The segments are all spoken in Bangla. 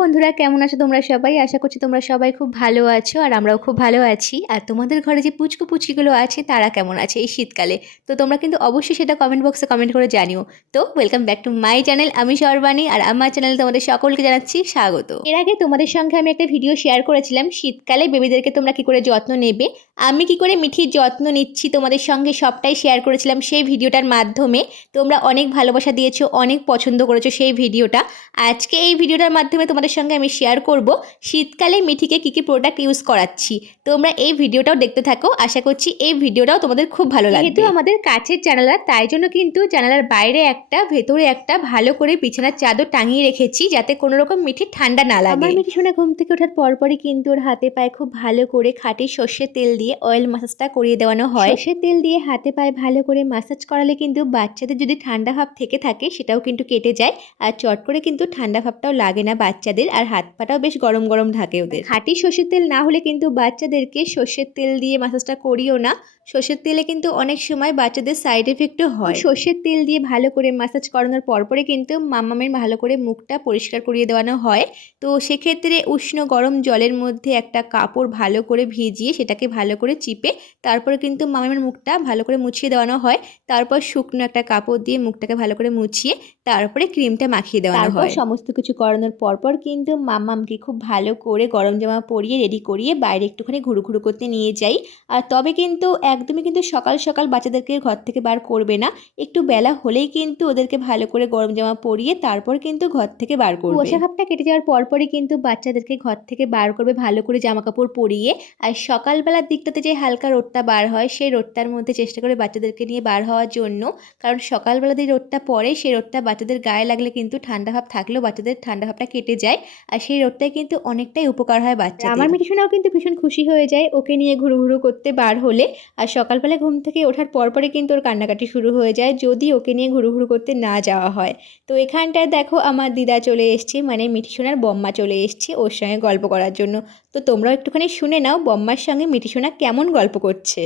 বন্ধুরা, কেমন আছো তোমরা সবাই? আশা করছি তোমরা সবাই খুব ভালো আছো আর আমরাও খুব ভালো আছি। আর তোমাদের ঘরে যে পুচকু পুচকিগুলো আছে তারা কেমন আছে এই শীতকালে? তো তোমরা কিন্তু অবশ্যই সেটা কমেন্ট বক্সে কমেন্ট করে জানিও। তো welcome back to my channel. আমি সর্বাণী আর আমার চ্যানেলে তোমাদের সকলকে জানাচ্ছি স্বাগত। এর আগে তোমাদের সঙ্গে আমি একটা ভিডিও শেয়ার করেছিলাম শীতকালে বেবিদেরকে তোমরা কি করে যত্ন নেবে। আমি কি করে মিঠির যত্ন নিচ্ছি তোমাদের সঙ্গে সবটাই শেয়ার করেছিলাম সেই ভিডিওটার মাধ্যমে। তোমরা অনেক ভালোবাসা দিয়েছো, অনেক পছন্দ করেছো সেই ভিডিওটা। আজকে এই ভিডিওটার মাধ্যমে তোমাদের সঙ্গে আমি শেয়ার করব শীতকালে মিঠিকে কী কী প্রোডাক্ট ইউজ করাচ্ছি। তোমরা এই ভিডিওটাও দেখতে থাকো, আশা করছি এই ভিডিওটাও তোমাদের খুব ভালো লাগবে। যেহেতু আমাদের কাছের জানালা, তাই জন্য কিন্তু জানালার বাইরে একটা ভেতরে একটা ভালো করে বিছানার চাদর টাঙিয়ে রেখেছি যাতে কোনো রকম মিঠির ঠান্ডা না লাগে। আমার মিঠি সোনা ঘুম থেকে ওঠার পরপরই কিন্তু ওর হাতে পায়ে খুব ভালো করে খাঁটি সর্ষের তেল দিয়ে অয়েল মাসাজটা করিয়ে দেওয়ানো হয়। সর্ষের তেল দিয়ে হাতে পায়ে ভালো করে মাসাজ করালে কিন্তু বাচ্চাদের যদি ঠান্ডা ভাব থেকে থাকে সেটাও কিন্তু কেটে যায়। আর চট করে কিন্তু ঠান্ডা ভাবটাও লাগে না বাচ্চাদের, আর হাত পাটাও বেশ গরম গরম থাকে ওদের। খাঁটি সর্ষের তেল না হলে কিন্তু বাচ্চাদেরকে সর্ষের তেল দিয়ে মাসাজটা করিও না। সর্ষের তেলে কিন্তু অনেক সময় বাচ্চাদের সাইড এফেক্টও হয়। সর্ষের তেল দিয়ে ভালো করে মাসাজ করানোর পরপরে কিন্তু মাম্মামের ভালো করে মুখটা পরিষ্কার করিয়ে দেওয়ানো হয়। তো সেক্ষেত্রে উষ্ণ গরম জলের মধ্যে একটা কাপড় ভালো করে ভিজিয়ে সেটাকে ভালো করে চিপে তারপরে কিন্তু মাম্মামের মুখটা ভালো করে মুছিয়ে দেওয়ানো হয়। তারপর শুকনো একটা কাপড় দিয়ে মুখটাকে ভালো করে মুছিয়ে তারপরে ক্রিমটা মাখিয়ে দেওয়ানো হয়। সমস্ত কিছু করানোর পরপর কিন্তু মাম্মামকে খুব ভালো করে গরম জামা পরিয়ে রেডি করিয়ে বাইরে একটুখানি ঘুরু ঘুরু করতে নিয়ে যাই। আর তবে কিন্তু একদমই কিন্তু সকাল সকাল বাচ্চাদেরকে ঘর থেকে বার করবে না, একটু বেলা হলেই কিন্তু ওদেরকে ভালো করে গরম জামা পরিয়ে তারপর কিন্তু ঘর থেকে বার করবে। কুয়াশা ভাবটা কেটে যাওয়ার পরপরই কিন্তু বাচ্চাদেরকে ঘর থেকে বার করবে ভালো করে জামা কাপড় পরিয়ে। আর সকালবেলার দিকটাতে যে হালকা রোদটা বার হয় সেই রোদটার মধ্যে চেষ্টা করে বাচ্চাদেরকে নিয়ে বার হওয়ার জন্য, কারণ সকালবেলা যে রোদটা পড়ে সেই রোদটা বাচ্চাদের গায়ে লাগলে কিন্তু ঠান্ডা ভাব থাকলেও বাচ্চাদের ঠান্ডা ভাবটা কেটে যায়। আর সেই রোদটায় কিন্তু অনেকটাই উপকার হয় বাচ্চাদের। আমার মিঠি সোনাও কিন্তু ভীষণ খুশি হয়ে যায় ওকে নিয়ে ঘুরু ঘুরু করতে বার হলে। আর সকালবেলা ঘুম থেকে ওঠার পরপরে কিন্তু ওর কান্নাকাটি শুরু হয়ে যায় যদি ওকে নিয়ে ঘুরু ঘুরু করতে না যাওয়া হয়। তো এখানটায় দেখো আমার দিদা চলে এসছে, মানে মিঠি সোনার বম্মা চলে এসছে ওর সঙ্গে গল্প করার জন্য। তো তোমরাও একটুখানি শুনে নাও বম্মার সঙ্গে মিঠি সোনা কেমন গল্প করছে।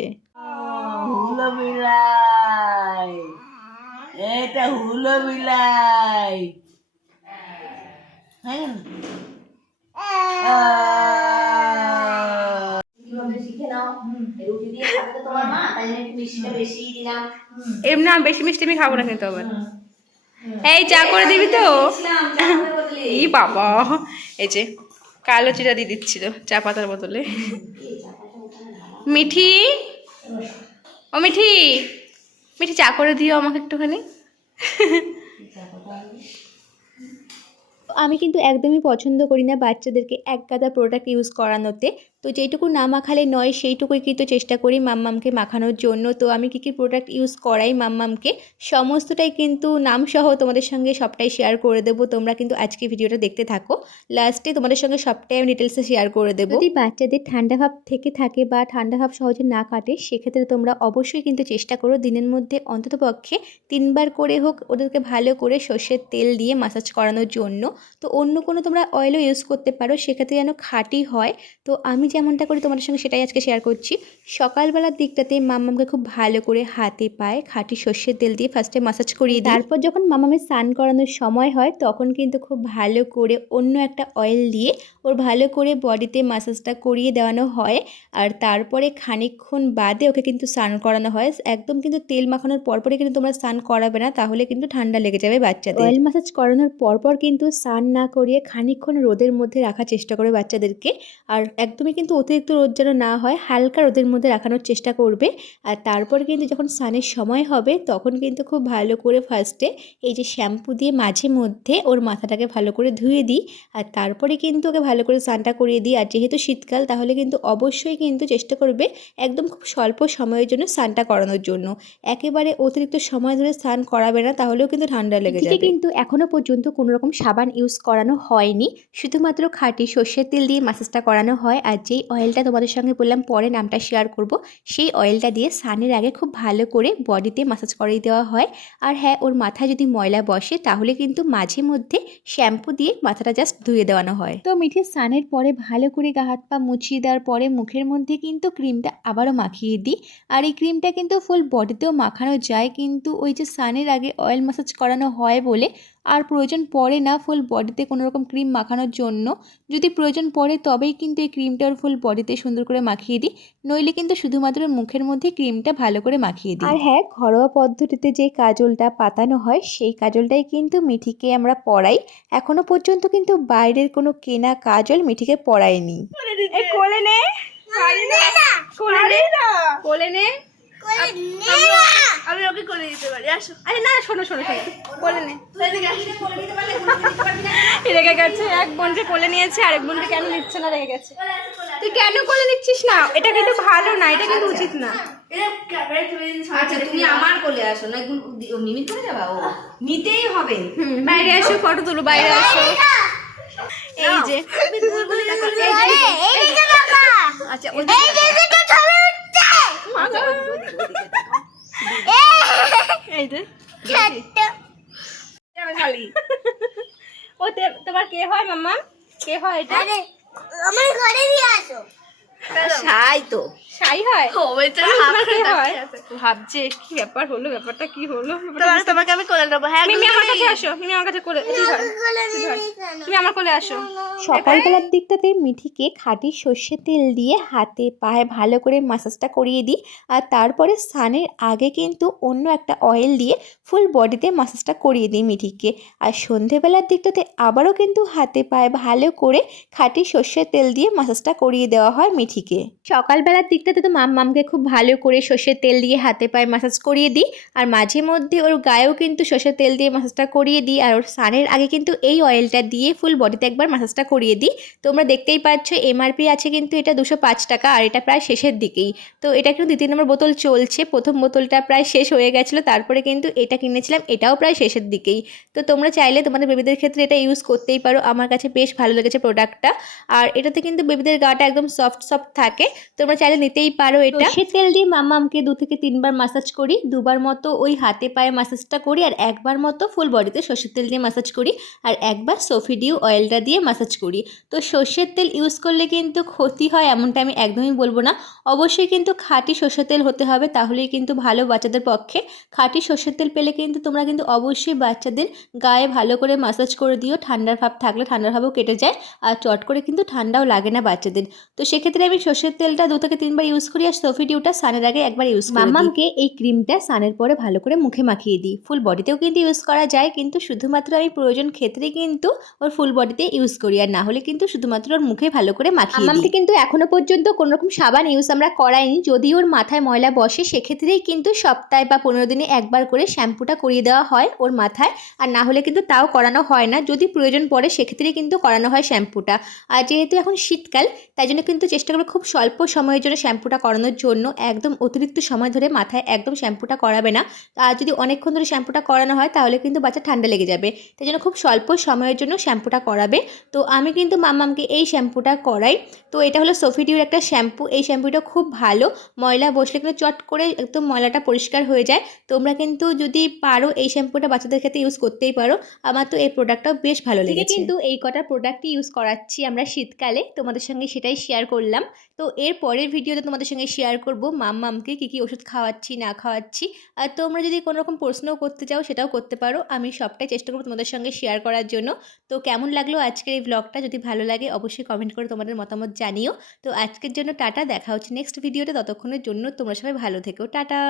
হুলো বিলাই, এটা হুলো বিলাই। হ্যাঁ এমনি বেশি মিষ্টি আমি খাবো না কিন্তু আবার। এই চা করে দিবি তো? এই বাবা, এই যে কালো চিরা দিয়ে দিচ্ছিল চা পাতার বদলে। মিঠি, ও মিঠি, মিঠি চা করে দিও আমাকে একটুখানি। আমি কিন্তু একদমই পছন্দ করি না বাচ্চাদেরকে এক গাদা প্রোডাক্ট ইউজ করানোতে। তো যেইটুকু না মাখালে নয় সেইটুকুই কিন্তু চেষ্টা করি মাম্মামকে মাখানোর জন্য। তো আমি কী কী প্রোডাক্ট ইউজ করাই মাম্মামকে সমস্তটাই কিন্তু নামসহ তোমাদের সঙ্গে সবটাই শেয়ার করে দেবো। তোমরা কিন্তু আজকে ভিডিওটা দেখতে থাকো, লাস্টে তোমাদের সঙ্গে সবটাই আমি ডিটেলসে শেয়ার করে দেবো। যদি বাচ্চাদের ঠান্ডা ভাব থেকে থাকে বা ঠান্ডা ভাব সহজে না কাটে সেক্ষেত্রে তোমরা অবশ্যই কিন্তু চেষ্টা করো দিনের মধ্যে অন্ততপক্ষে 3 বার করে হোক ওদেরকে ভালো করে সর্ষের তেল দিয়ে মাসাজ করানোর জন্য। তো অন্য কোনো তোমরা অয়েলও ইউজ করতে পারো, সেক্ষেত্রে যেন খাঁটি হয়। তো আমি যেমনটা করি তোমাদের সঙ্গে সেটাই আজকে শেয়ার করছি। সকালবেলার দিকটাতে মাম্মামকে খুব ভালো করে হাতে পায়ে খাঁটি সর্ষের তেল দিয়ে ফার্স্টে মাসাজ করিয়ে দিই। তারপর যখন মাম্মামের স্নান করানোর সময় হয় তখন কিন্তু খুব ভালো করে অন্য একটা অয়েল দিয়ে ওর ভালো করে বডিতে মাসাজটা করিয়ে দেওয়ানো হয়। আর তারপরে খানিকক্ষণ বাদে ওকে কিন্তু স্নান করানো হয়। একদম কিন্তু তেল মাখানোর পরপরই কিন্তু তোমরা স্নান করাবে না, তাহলে কিন্তু ঠান্ডা লেগে যাবে বাচ্চাদের। অয়েল মাসাজ করানোর পরপর কিন্তু স্নান না করিয়ে খানিকক্ষণ রোদের মধ্যে রাখার চেষ্টা করবে বাচ্চাদেরকে। আর একদমই কিন্তু অতিরিক্ত রোদ যেন না হয়, হালকা রোদের মধ্যে রাখানোর চেষ্টা করবে। আর তারপর কিন্তু যখন স্নানের সময় হবে তখন কিন্তু খুব ভালো করে ফার্স্টে এই যে শ্যাম্পু দিয়ে মাঝে মধ্যে ওর মাথাটাকে ভালো করে ধুয়ে দিই। আর তারপরে কিন্তু ওকে ভালো করে স্নানটা করিয়ে দিই। আর যেহেতু শীতকাল তাহলে কিন্তু অবশ্যই কিন্তু চেষ্টা করবে একদম খুব স্বল্প সময়ের জন্য স্নানটা করানোর জন্য। একেবারে অতিরিক্ত সময় ধরে স্নান করাবে না, তাহলেও কিন্তু ঠান্ডা লেগে যাবে। কিন্তু এখনও পর্যন্ত কোনো রকম সাবান ইউজ করানো হয়নি, শুধুমাত্র খাঁটি সর্ষের তেল দিয়ে মাসাজটা করানো হয়। আর যেই অয়েলটা তোমাদের সঙ্গে বললাম পরে নামটা শেয়ার করব, সেই অয়েলটা দিয়ে স্নানের আগে খুব ভালো করে বডিতে মাসাজ করিয়ে দেওয়া হয়। আর হ্যাঁ, ওর মাথায় যদি ময়লা বসে তাহলে কিন্তু মাঝে মধ্যে শ্যাম্পু দিয়ে মাথাটা জাস্ট ধুয়ে দেওয়ানো হয়। তো মিঠির স্নানের পরে ভালো করে গা হাত পা মুছিয়ে দেওয়ার পরে মুখের মধ্যে কিন্তু ক্রিমটা আবারও মাখিয়ে দিই। আর এই ক্রিমটা কিন্তু ফুল বডিতেও মাখানো যায়, কিন্তু ওই যে স্নানের আগে অয়েল মাসাজ করানো হয় বলে আর প্রয়োজন পড়ে না ফুল বডিতে কোনো রকম ক্রিম মাখানোর জন্য। যদি প্রয়োজন পড়ে তবেই কিন্তু এই ক্রিমটা ওর ফুল বডিতে সুন্দর করে মাখিয়ে দিই, নইলে কিন্তু শুধুমাত্র মুখের মধ্যে ক্রিমটা ভালো করে মাখিয়ে দিই। আর হ্যাঁ, ঘরোয়া পদ্ধতিতে যে কাজলটা পাতানো হয় সেই কাজলটাই কিন্তু মিঠিকে আমরা পরাই। এখনো পর্যন্ত কিন্তু বাইরের কোনো কেনা কাজল মিঠিকে পরাইনি। এই কোলে নে, কোলে নে, কোলে নে। আমি ওকে কোলে দিতে পারি, আসো। আরে না, শোনো শোনো শোনো, কোলে নে। রেগে গেছে, এক বোনকে কোলে নিয়েছে, আরেক বোনকে কেন নিচ্ছে না, রেগে গেছে। তুই কেন কোলে নিচ্ছিস না? এটা কিন্তু ভালো না, এটা কিন্তু উচিত না। আচ্ছা, তুমি আমার কোলে আসো না, মিমি করে যাবা, ও নিতেই হবে। বাইরে আসো, ফটো তুলো, বাইরে আসো। এই যে আচ্ছা, এই যে খালি ও তোমার কে হয় মাম্মা? কে হয় এটা? আমার ঘরে দিয়ে আসো। সাই তো সাই হয়। তোমার কে হয়? ভাবছে কি ব্যাপার হলো, ব্যাপারটা কি হলো। তোমাকে আমি কোলে নেবো। হ্যাঁ, মিমি আমার কাছে আসো, মিমি আমার কাছে কোলে, তুমি আমার কোলে আসো। সকালবেলার দিকটাতে মিঠিকে খাঁটি সর্ষের তেল দিয়ে হাতে পায়ে ভালো করে মাসাজটা করিয়ে দিই, আর তারপরে স্নানের আগে কিন্তু অন্য একটা অয়েল দিয়ে ফুল বডিতে মাসাজটা করিয়ে দিই মিঠিকে। আর সন্ধেবেলার দিকটাতে আবারও কিন্তু হাতে পায়ে ভালো করে খাঁটি সর্ষের তেল দিয়ে মাসাজটা করিয়ে দেওয়া হয় মিঠিকে। সকালবেলার দিকটাতে তো মামকে খুব ভালো করে সর্ষের তেল দিয়ে হাতে পায়ে মাসাজ করিয়ে দিই, আর মাঝে মধ্যে ওর গায়েও কিন্তু সর্ষের তেল দিয়ে মাসাজটা করিয়ে দিই, আর ওর স্নানের আগে কিন্তু এই অয়েলটা দিয়ে ফুল বডিতে একবার মাসাজটা করিয়ে দিই। তোমরা দেখতেই পাচ্ছ এমআরপি আছে কিন্তু এটা 205 টাকা, আর এটা প্রায় শেষের দিকেই। তো এটা কিন্তু 2-3 নম্বর বোতল চলছে, প্রথম বোতলটা প্রায় শেষ হয়ে গেছিলো, তারপরে কিন্তু এটা কিনেছিলাম, এটাও প্রায় শেষের দিকেই। তো তোমরা চাইলে তোমাদের বেবিদের ক্ষেত্রে এটা ইউজ করতেই পারো। আমার কাছে বেশ ভালো লেগেছে প্রোডাক্টটা, আর এটাতে কিন্তু বেবিদের গাটা একদম সফট সফট থাকে, তোমরা চাইলে নিতেই পারো। এটা সর্ষের তেল দিয়ে মাম্মামকে 2 থেকে 3 বার মাসাজ করি, 2 বার মতো ওই হাতে পায়ে মাসাজটা করি, আর 1 বার মতো ফুল বডিতে সর্ষের তেল দিয়ে মাসাজ করি, আর 1 বার সোফিডিউ অয়েলটা দিয়ে মাসাজ করি। তো সর্ষের তেল ইউজ করলে কিন্তু ক্ষতি হয় এমনটা আমি একদমই বলবো না, অবশ্যই কিন্তু খাঁটি সর্ষের তেল হতে হবে, তাহলেই কিন্তু ভালো বাচ্চাদের পক্ষে। খাঁটি সর্ষের তেল পেলে কিন্তু তোমরা কিন্তু অবশ্যই বাচ্চাদের গায়ে ভালো করে মাসাজ করে দিও, ঠান্ডার ভাব থাকলে ঠান্ডার ভাবও কেটে যায়, আর চট করে কিন্তু ঠান্ডাও লাগে না বাচ্চাদের। তো সেক্ষেত্রে আমি সর্ষের তেলটা 2 থেকে 3 বার ইউজ করি, আর সোফিডিউটা স্নানের আগে একবার ইউজ করি। মাম্মামকে এই ক্রিমটা স্নানের পরে ভালো করে মুখে মাখিয়ে দিই, ফুল বডিতেও কিন্তু ইউজ করা যায়, কিন্তু শুধুমাত্র আমি প্রয়োজন ক্ষেত্রে কিন্তু ওর ফুল বডিতে ইউজ করি, আর না হলে কিন্তু শুধুমাত্র ওর মুখে ভালো করে মাখিয়ে দিই। মাম্মামকে কিন্তু এখনো পর্যন্ত কোনো রকম সাবান ইউজ আমরা করাইনি, যদি ওর মাথায় ময়লা বসে সেক্ষেত্রেই কিন্তু সপ্তাহে বা 15 দিনে একবার করে শ্যাম্পুটা করিয়ে দেওয়া হয় ওর মাথায়, আর না হলে কিন্তু তাও করানো হয় না, যদি প্রয়োজন পড়ে সেক্ষেত্রেই কিন্তু করানো হয় শ্যাম্পুটা। আর যেহেতু এখন শীতকাল, তাই জন্য কিন্তু চেষ্টা করবো খুব স্বল্প সময়ের জন্য শ্যাম্পুটা করানোর জন্য, একদম অতিরিক্ত সময় ধরে মাথায় একদম শ্যাম্পুটা করাবে না, আর যদি অনেকক্ষণ ধরে শ্যাম্পুটা করানো হয় তাহলে কিন্তু বাচ্চা ঠান্ডা লেগে যাবে, তাই জন্য খুব স্বল্প সময়ের জন্য শ্যাম্পুটা করাবে। তো আমি কিন্তু মাম্মামকে এই শ্যাম্পুটা করাই। তো এটা হলো সোফিডিউর একটা শ্যাম্পু, এই শ্যাম্পুটা খুব ভালো, ময়লা বসলে কিন্তু চট করে একদম ময়লাটা পরিষ্কার হয়ে যায়। তোমরা কিন্তু যদি পারো এই শ্যাম্পুটা বাচ্চাদের ক্ষেত্রে ইউজ করতেই পারো, আমার তো এই প্রোডাক্টটাও বেশ ভালো লেগেছে। কিন্তু এই কটা প্রোডাক্টই ইউজ করাচ্ছি আমরা শীতকালে, তোমাদের সঙ্গে সেটাই শেয়ার করলাম। তো এর পরের ভিডিওতে তোমাদের সঙ্গে শেয়ার করব মাম্মামকে কী কী ওষুধ খাওয়াচ্ছি না খাওয়াচ্ছি, আর তোমরা যদি কোনো রকম প্রশ্নও করতে চাও সেটাও করতে পারো, আমি সবটাই চেষ্টা করবো তোমাদের সঙ্গে শেয়ার করার জন্য। তো কেমন লাগলো আজকের এই ব্লগটা, যদি ভালো লাগে অবশ্যই কমেন্ট করে তোমাদের মতামত জানিও। তো আজকের জন্য টাটা, দেখা হচ্ছে নেক্সট ভিডিওতে, ততক্ষণের জন্য তোমরা সবাই ভালো থেকো, টাটা।